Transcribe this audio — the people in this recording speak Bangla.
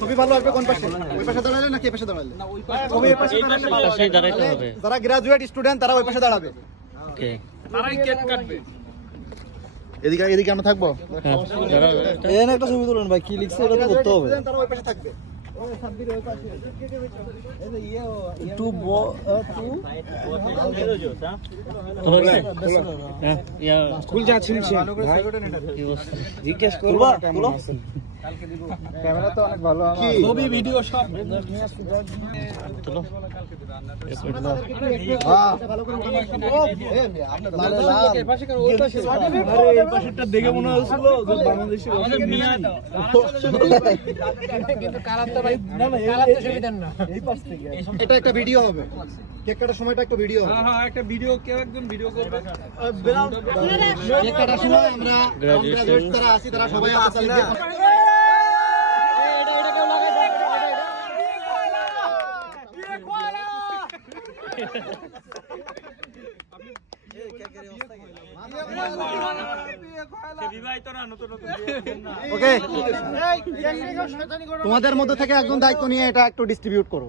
খুবই ভালো লাগবে। কোন পাশে, ওই পাশে দাঁড়ালে নাকি এই পাশে দাঁড়ালে? ওই পাশে দাঁড়ালে হবে। যারা গ্রাজুয়েট স্টুডেন্ট তারা ওই পাশে দাঁড়াবে। ওকে, তারাই কেক কাটবে। এদিকে এদিকে আমরা থাকবো। এখানে একটা ছবি তুলুন ভাই, কি লিখছে এটা তো করতে হবে। তারা ওই পাশে থাকবে। স্কুল যাচ্ছি জিজ্ঞেস করবো। ক্যামেরা তো অনেক ভালো, ছবি ভিডিও সব চলো। দেখে মনে হচ্ছিল বাংলাদেশি এটা একটা ভিডিও হবে। কেক কাটার সময়টা একটা ভিডিও হবে। হ্যাঁ, একটা ভিডিও, কেউ একজন ভিডিও করবে। কেক কাটার সময় আমরা গ্রাজুয়েট যারা আছি তারা সবাই আছে। ওকে, তোমাদের মধ্যে থেকে একজন দায়িত্ব নিয়ে এটা একটু ডিস্ট্রিবিউট করো।